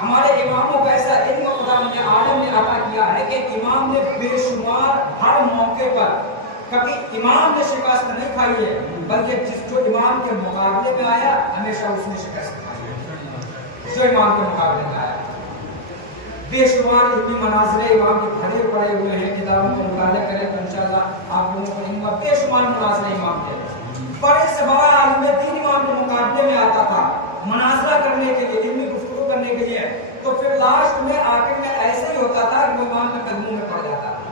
ہمارے اماموں کو ایسا علم خدا نے عالم نے عطا کیا ہے کہ امام نے بے شمار ہر موقع پر کبھی امام نے شکست نہیں کھائی ہے، بلکہ جو امام کے مقابلے میں آیا ہمیشہ اس نے شکست کھائی ہے، جو امام کے مقابلے میں آیا۔ بے شمار علمی مناظر امام کے بھرے پڑے ہوئے ہیں، کتابوں کو مطالعہ کریں تو انشاءاللہ آپ لوگوں کو ان کا بے شمار مناظر امام تھے۔ بڑے سے بڑا عالم دین امام کے مقابلے میں آتا تھا مناظرہ کرنے کے لیے، علمی گفتگو کرنے کے لیے، تو پھر لاسٹ میں آخر میں ایسا ہی ہوتا تھا کہ وہ امام کے قدموں میں پڑ جاتا تھا،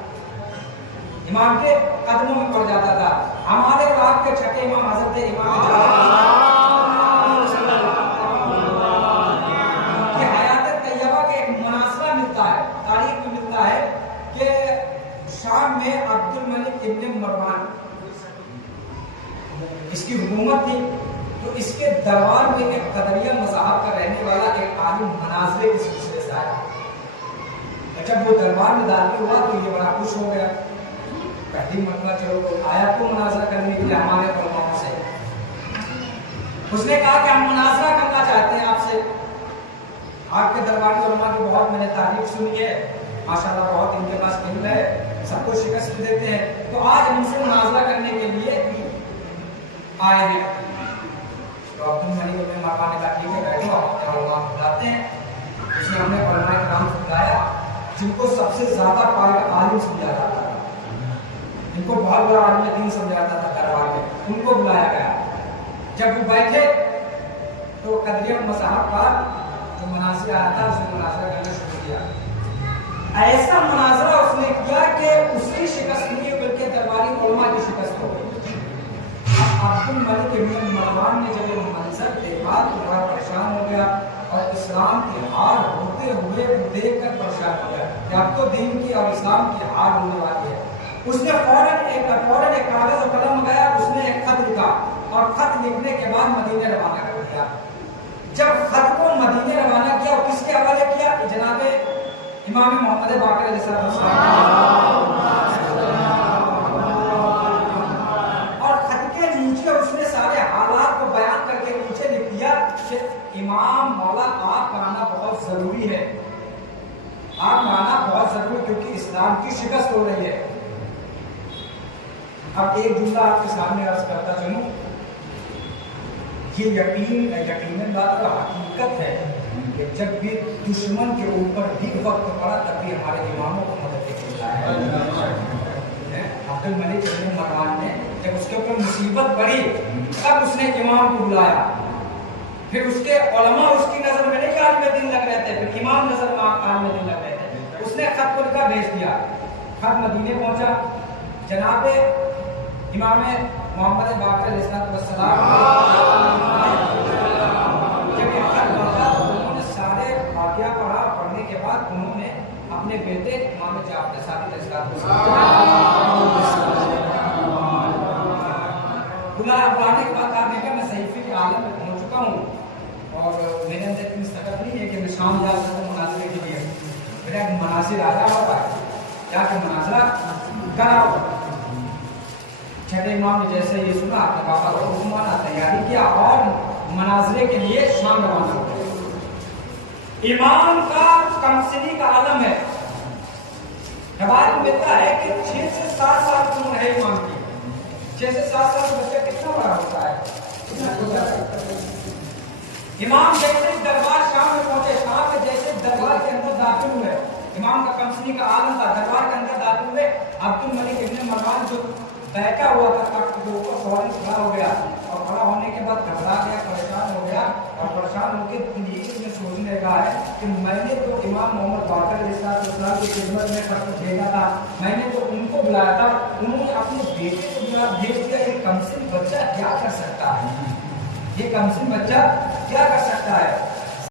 امام کے قدموں میں پڑ جاتا تھا۔ ہمارے آپ کے چھٹے امام حضرت امام کی حیات طیبہ کے ایک مناظرہ ملتا ہے، تاریخ میں ملتا ہے کہ شام میں عبد الملک ابن مروان اس کی حکومت تھی، تو اس کے دربار میں ایک قدریہ مذہب کا رہنے والا ایک عالم مناظرے کے سلسلے سے آیا۔ جب وہ دربار میں داخل ہوا تو یہ بڑا خوش ہو گیا، پہلی مرتبہ چلو آیا تو مناظرہ کرنے کے لیے ہمارے علماء سے۔ اس نے کہا کہ ہم مناظرہ کرنا چاہتے ہیں آپ سے، آپ کے دربار کے علماء کی بہت میں نے تعریف سنی ہے، ماشاءاللہ بہت ان کے پاس علم ہے، سب کو شکست دیتے ہیں، تو آج ہم سے مناظرہ کرنے کے لیے آئے ہیں۔ تو عبد الملک ابن مروان نے کہا ٹھیک ہے بیٹھو، آپ علماء بلاتے ہیں۔ اس نے ہمیں علماء کرام سے بلایا جن کو سب سے زیادہ عالم سمجھا جاتا تھا، ان کو بہت بڑا عالم دین سمجھا جاتا تھا دربار میں، ان کو بلایا گیا۔ جب وہ بیٹھے تو قدریہ مذہب کا جو مناظرہ آیا تھا اس نے مناظرہ کرنا شروع کیا۔ ایسا مناظرہ اس نے کیا کہ اس کی شکست نہیں بلکہ درباری علماء کی شکست ہو گئی۔ عبد الملک ابن مروان نے جب یہ منظر دیکھا تو بڑا پریشان ہو گیا، اور اسلام کی ہار ہوتے ہوئے وہ دیکھ کر پریشان ہو گیا کہ اب تو دین کی اور اسلام کی ہار ہونے والی ہے۔ اس نے فوراً ایک کاغذ و قلم منگایا، اس نے ایک خط لکھا، اور خط لکھنے کے بعد مدینے روانہ کر دیا۔ جب خط کو مدینے روانہ کیا اور کس کے حوالے کیا؟ جناب امام محمد باقر علیہ السلام، اور خط کے نیچے اس نے سارے حالات کو بیان کر کے نیچے لکھ دیا کہ امام مولا آپ کا آنا بہت ضروری ہے، آپ کا آنا بہت ضروری کیونکہ اسلام کی شکست ہو رہی ہے۔ اب ایک جملہ آپ کے سامنے عرض کرتا چلوں، یہ یقیناً بات کا حقیقت ہے کہ جب بھی دشمن کے اوپر بھی وقت پڑا تب بھی ہمارے اماموں کو مدد ملتا ہے۔ عبد الملک ابن مروان نے جب اس کے اوپر مصیبت پڑی تب اس نے امام کو بلایا، پھر اس کے علماء اس کی نظر میں نہیں عالم دین لگ رہے تھے، پھر امام نظر میں عالم دین لگ رہے تھے۔ اس نے خط کو لکھا بھیج دیا، خط مدینے پہنچا، جناب امام محمد باقر علیہ السلام جب یہ خط پڑھا تو انہوں نے سارے واقعہ پڑھنے کے بعد انہوں نے اپنے بیٹے امام جعفر صادق علیہ السلام بلانے کے بعد کہا کہ میں صحیفے کے عالم میں پہنچ چکا ہوں اور میرے اندر اتنی طاقت نہیں ہے کہ میں شام جا سکوں مناظرے کے لیے، میرا ایک مناظر آیا ہوا ہے، کیا کہ مناظرہ کراؤ۔ چھٹے امام نے جیسے یہ سنا اپنے پاپا کو حکم مانا، تیاری کیا اور مناظرے کے لیے شام روانہ ہو گئے۔ امام کا کمسنی کا عالم ہے، روایت ملتا ہے کہ 6 سے 7 سال کی عمر ہے امام کی۔ 6 سے 7 سال کا بچہ کتنا بڑا ہوتا ہے؟ امام جیسے دربار شام میں پہنچے، شام میں جیسے دربار کے اندر داخل ہوئے، امام کا کمسنی کا عالم تھا، دربار کے اندر داخل ہوئے، عبد الملک ابن مروان جو بیٹھا ہوا تھا تخت کے اوپر فوراً کھڑا ہو گیا، اور کھڑا ہونے کے بعد گھبرا گیا، پریشان ہو گیا، اور پریشان ہو کے دل میں سوچنے لگا ہے کہ میں نے تو امام محمد باقر علیہ السلام کی خدمت میں خط بھیجا تھا، میں نے تو ان کو بلایا تھا، انہوں نے اپنے بیٹے کو بھیج دیا، یہ کمسن بچہ کیا کر سکتا ہے، یہ کمسن بچہ کیا کر سکتا ہے؟